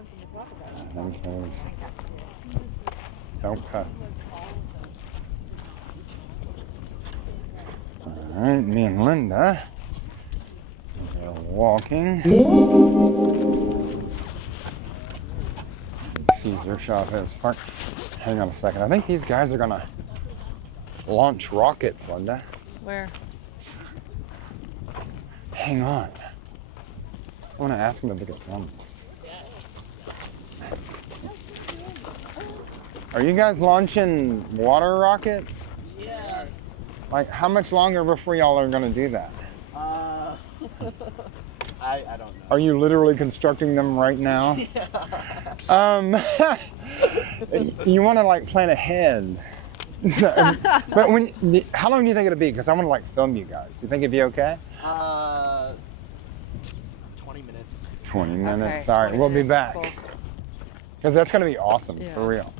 something to talk about. Because don't cuss. All right, me and Linda are walking. Cesar Chavez Park. Hang on a second. I think these guys are gonna launch rockets, Linda. Where? Hang on. I want to ask them if they can film. Are you guys launching water rockets? Yeah. Like, how much longer before y'all are gonna do that? I don't know. Are you literally constructing them right now? Yeah. You want to like plan ahead. So, but how long do you think it'll be? Because I want to like film you guys. You think it'd be okay? 20 minutes. 20 minutes. Okay, All right, 20 we'll be minutes. back. Cool. Because that's gonna be awesome, Yeah. for real.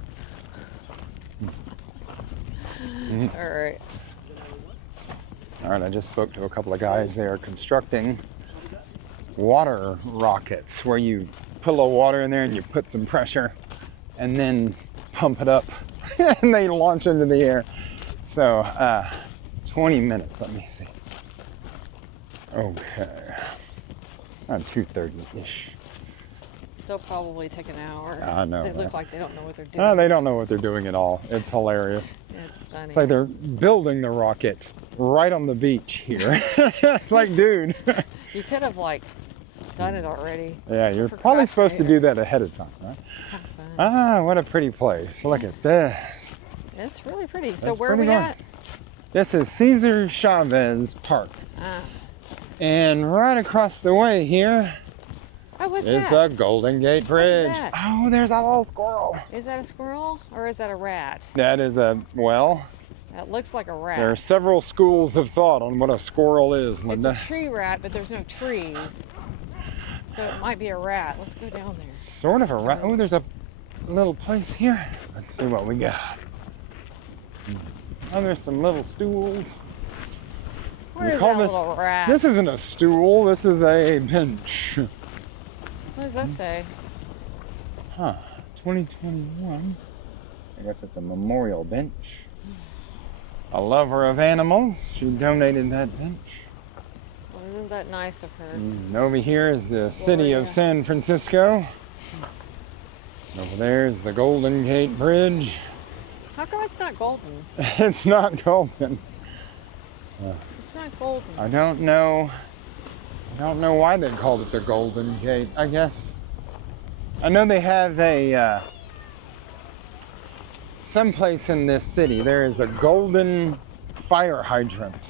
All right. All right, I just spoke to a couple of guys. They are constructing water rockets where you put a little water in there and you put some pressure and then pump it up and they launch into the air. So 20 minutes, let me see. Okay, 2:30-ish. They'll probably take an hour. I know, They right? look like they don't know what they're doing. No, they don't know what they're doing at all. It's hilarious. It's funny. It's like they're building the rocket right on the beach here. It's like, dude. You could have like done it already. Yeah, you're probably supposed to do that ahead of time, right? Kind of fun. Ah, what a pretty place. Look at this. It's really pretty. So That's where are pretty we nice. at? This is Cesar Chavez Park. Ah. And right across the way here Oh, what's is that? the Golden Gate Bridge. that? Oh, there's a little squirrel. Is that a squirrel or is that a rat? That is well, That looks like a rat. there are several schools of thought on what a squirrel is, It's Linda. a tree rat, but there's no trees. So it might be a rat. Let's go down there. Sort of a rat. Oh, there's a little place here. Let's see what we got. Oh, there's some little stools. Where is call that this- little rat? This isn't a stool, this is a bench. What does that say? Huh, 2021. I guess it's a memorial bench. A lover of animals, she donated that bench. Well, isn't that nice of her? And over here is the city of Gloria. San Francisco. Over there is the Golden Gate Bridge. How come it's not golden? It's not golden. It's not golden. I don't know why they called it the Golden Gate. I guess I know they have a someplace in this city there is a golden fire hydrant,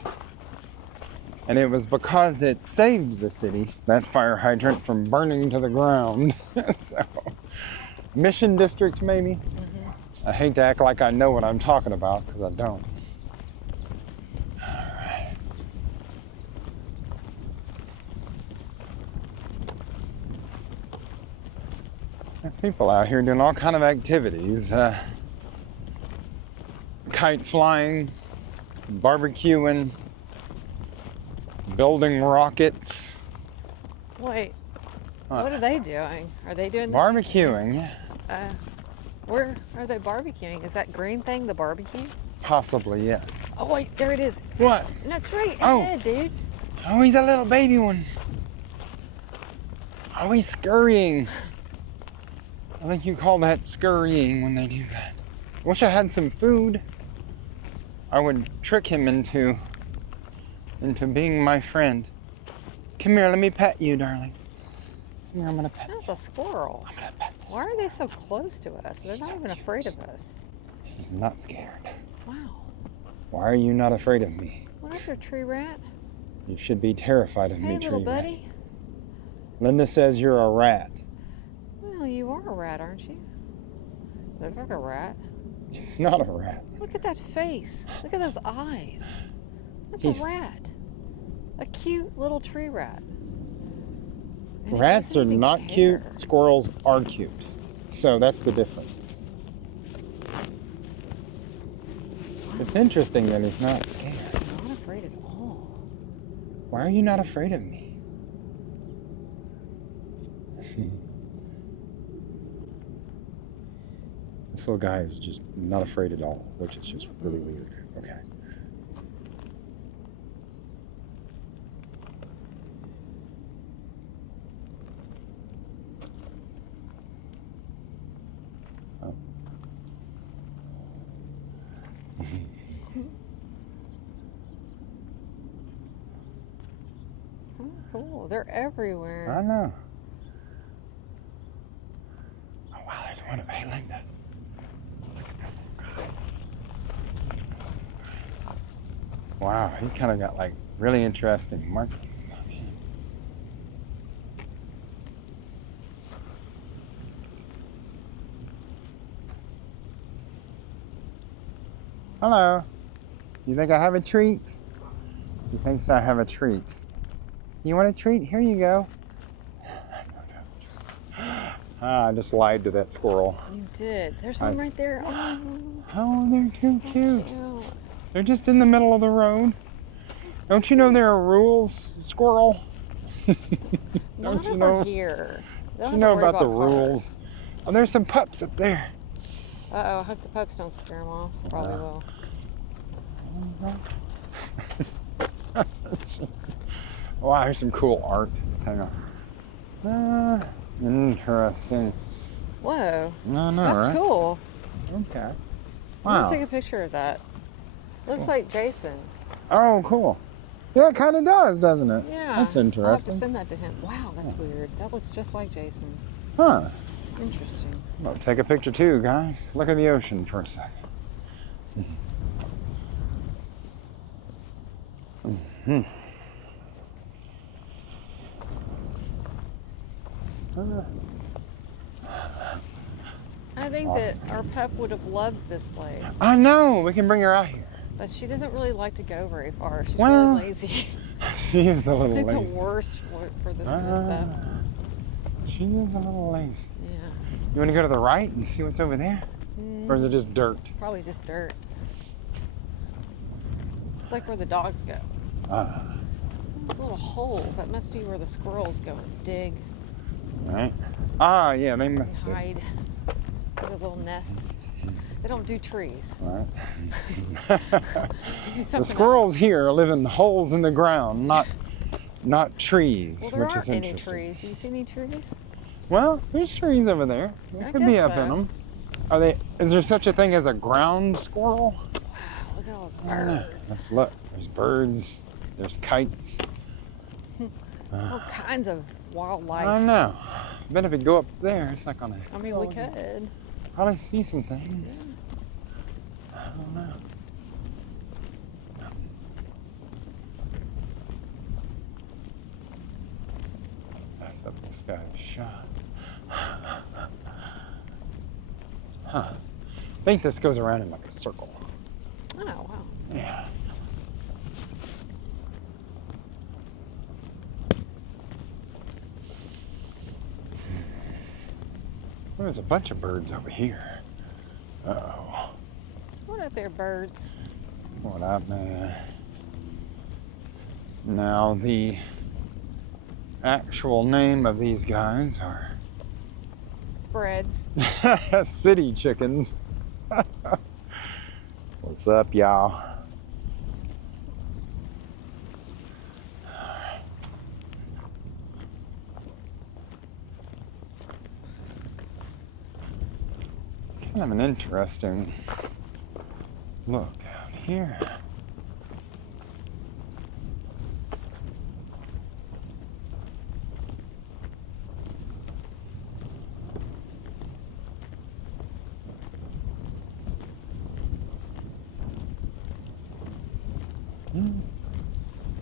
and it was because it saved the city, that fire hydrant, from burning to the ground. So, Mission District maybe. I hate to act like I know what I'm talking about because I don't. There are people out here doing all kind of activities. Kite flying, barbecuing, building rockets. Wait, What? what are they doing? Are they doing this? Barbecuing, Where are they barbecuing? Is that green thing the barbecue? possibly, yes. Oh wait, there it is. What? That's right Oh. ahead, dude. Oh, he's a little baby one. Oh, he's scurrying. I think you call that scurrying when they do that. Wish I had some food. I would trick him into being my friend. Come here, let me pet you, darling. Here, I'm gonna pet you. That's a squirrel. I'm gonna pet this. Why are they so close to us? They're He's not so even cute. afraid of us. He's not scared. Wow. Why are you not afraid of me? What after tree rat? You should be terrified of Hey, me, tree little rat. buddy. Linda says you're a rat. Well, you are a rat, aren't you? Look like a rat. It's not a rat. Look at that face. Look at those eyes. That's He's- a rat. A cute little tree rat. And it Rats are doesn't even not care. cute. Squirrels are cute. So that's the difference. It's interesting that he's not scared. He's not afraid at all. Why are you not afraid of me? This little guy is just not afraid at all, which is just really weird. Okay. Oh. Oh, cool. They're everywhere. I know. Oh wow, there's one of Hey Linda. Look at this guy. Wow, he's kind of got like really interesting markings on him. Hello. You think I have a treat? He thinks I have a treat. You want a treat? Here you go. Ah, I just lied to that squirrel. You did. There's one right there. Oh, they're too cute. Cute. They're just in the middle of the road. Don't you know there are rules, squirrel? Not you over know? Here. They don't You have to know worry about the cars. rules. Oh, there's some pups up there. Uh-oh, I hope the pups don't scare them off. Probably will. Wow, here's some cool art. Hang on. Interesting. Whoa. No, That's right? cool. Okay. Let's Wow. take a picture of that. Looks like Jason. Oh, cool. Yeah, it kind of does, doesn't it? Yeah. That's I'll have to interesting. send that to him. Wow, that's weird. That looks just like Jason. Huh. Interesting. Well, take a picture too, guys. Look at the ocean for a second. Mm-hmm. I think that our pup would have loved this place, I know. We can bring her out here. but she doesn't really like to go very far. She's Well, really lazy. She is a She's little like the lazy. worst for this kind of stuff. She is a little lazy. Yeah. You want to go to the right and see what's over there? Or is it just dirt? Probably just dirt. It's like where the dogs go. Ah, Those little holes, that must be where the squirrels go and dig right. Ah, yeah, they and must be. hide. Their little nests. They don't do trees. Right. They do The something squirrels here live in holes in the ground, not trees, else. Well, there which is aren't any interesting. trees. Do you see any trees? Well, there's trees over there. There I could be guess up in so. them. Are they? Is there such a thing as a ground squirrel? Wow, look at all the I don't know. birds. Let's look. There's birds. There's kites. All kinds of wildlife. I don't know. I bet if we go up there, it's not gonna. I mean, we could. Probably see some things. I don't know. That's up this guy's shot. Huh. I think this goes around in like a circle. Oh, wow. Yeah. Well, there's a bunch of birds over here. Uh-oh. What up there, birds? What up, man? Now, the actual name of these guys are Freds. city chickens. What's up, y'all? Kind of an interesting look out here.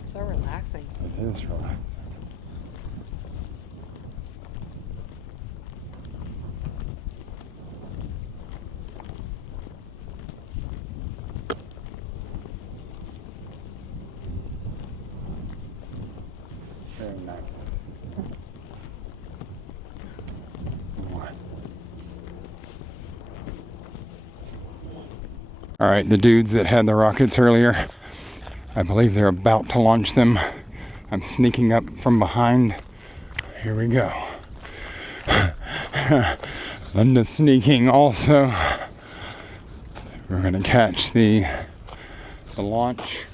So relaxing. It is relaxing. Very nice. All right, the dudes that had the rockets earlier, I believe they're about to launch them. I'm sneaking up from behind. Here we go. Linda's sneaking also. We're gonna catch the launch.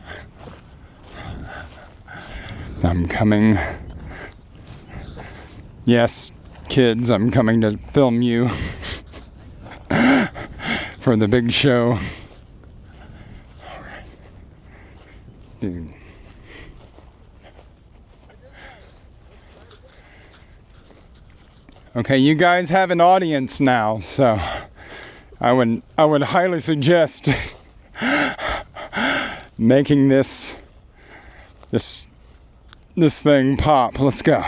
I'm coming. Yes, kids, I'm coming to film you for the big show. Alright. Dude. Okay, you guys have an audience now, so I would highly suggest making this thing pop. Let's go.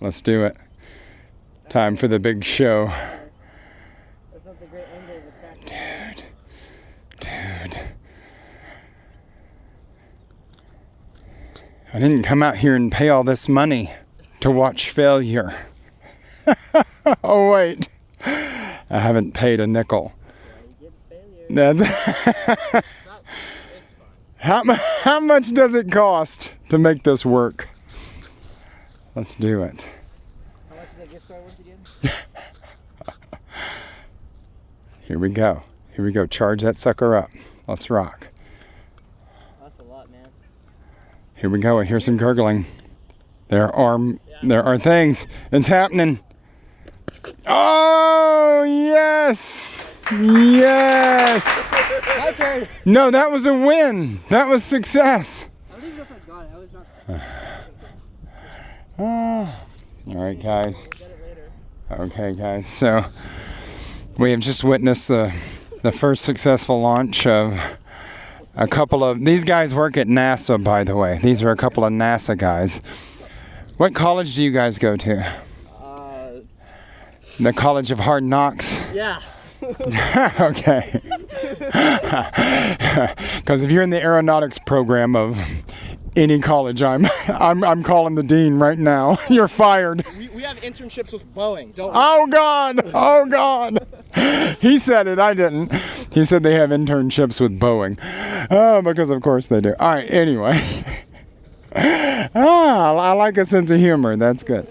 Let's do it. Time for the big show. Dude. I didn't come out here and pay all this money to watch failure. Oh wait, I haven't paid a nickel. That's how much does it cost to make this work? Let's do it. How much is that gift card worth again? Here we go. Here we go. Charge that sucker up. Let's rock. That's a lot, man. Here we go. I hear some gurgling. There are things. It's happening. Oh, yes! Yes! My turn! No, that was a win. That was success. I don't even know if I got it. I was not. All right, guys. We'll get it later. Okay, guys. So we have just witnessed the first successful launch of a couple of... These guys work at NASA, by the way. These are a couple of NASA guys. What college do you guys go to? The College of Hard Knocks? Yeah. Okay. Because if you're in the aeronautics program of any college, I'm calling the dean right now. You're fired. We have internships with Boeing. Don't. Oh God! Oh God! He said it. I didn't. He said they have internships with Boeing. Oh, because of course they do. All right. Anyway. I like a sense of humor. That's good.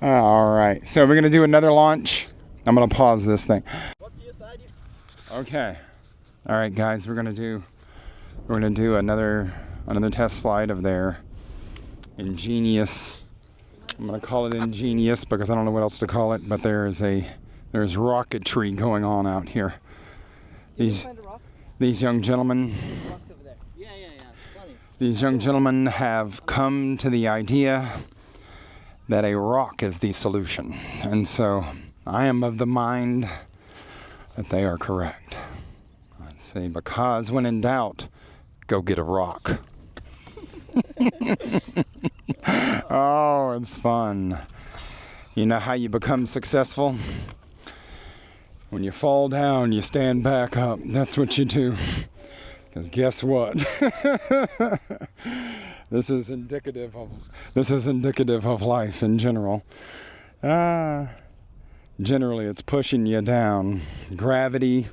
All right. So we're gonna do another launch. I'm gonna pause this thing. Okay. All right, guys. We're gonna do another test flight of their ingenious. I'm gonna call it ingenious because I don't know what else to call it. But there's rocketry going on out here. These young gentlemen. These young gentlemen have come to the idea that a rock is the solution. And so I am of the mind that they are correct. I'd say because when in doubt, go get a rock. Oh, it's fun. You know how you become successful? When you fall down, you stand back up. That's what you do. Because guess what? This is indicative of life in general. Generally, it's pushing you down. Gravity,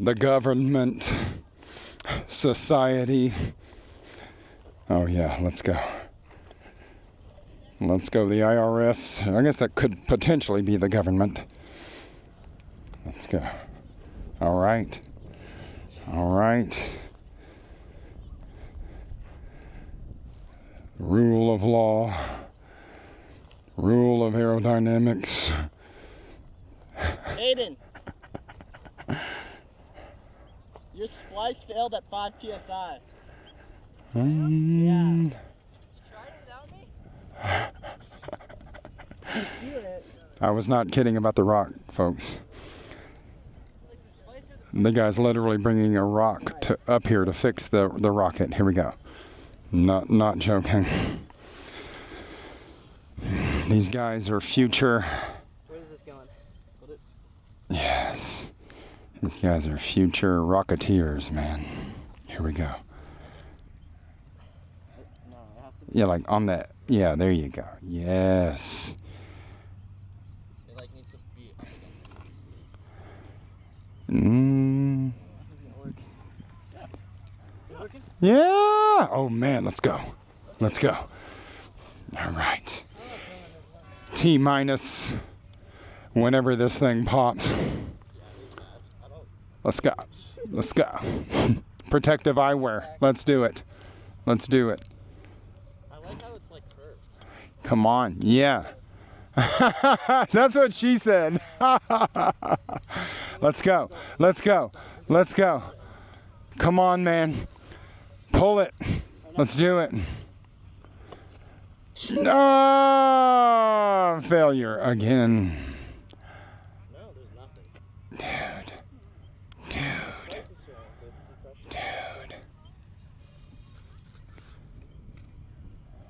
the government, society. Oh yeah, let's go. Let's go, the IRS. I guess that could potentially be the government. Let's go. All right. All right. Rule of law. Rule of aerodynamics. Aiden. Your splice failed at 5 psi. Yeah. You tried it without me? Let's do it. I was not kidding about the rock, folks. The guy's literally bringing a rock up here to fix the rocket. Here we go. Not joking. These guys are future. Where is this going? Yes. These guys are future rocketeers, man. Here we go. No, it has to be. Yeah, like on that. Yeah, there you go. Yes. It like needs to be. Yeah. Oh man, let's go. Let's go. All right. T minus whenever this thing pops. Let's go. Let's go. Protective eyewear. Let's do it. Let's do it. I like how it's like curved. Come on. Yeah. That's what she said. Let's go. Let's go. Let's go. Come on, man. Pull it. Let's do it. No! Failure again. No, there's nothing. Dude. Dude. Dude. I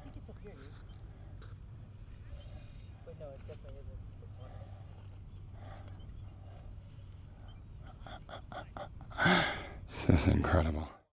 think it's up here. Wait, no, it definitely isn't. This is incredible.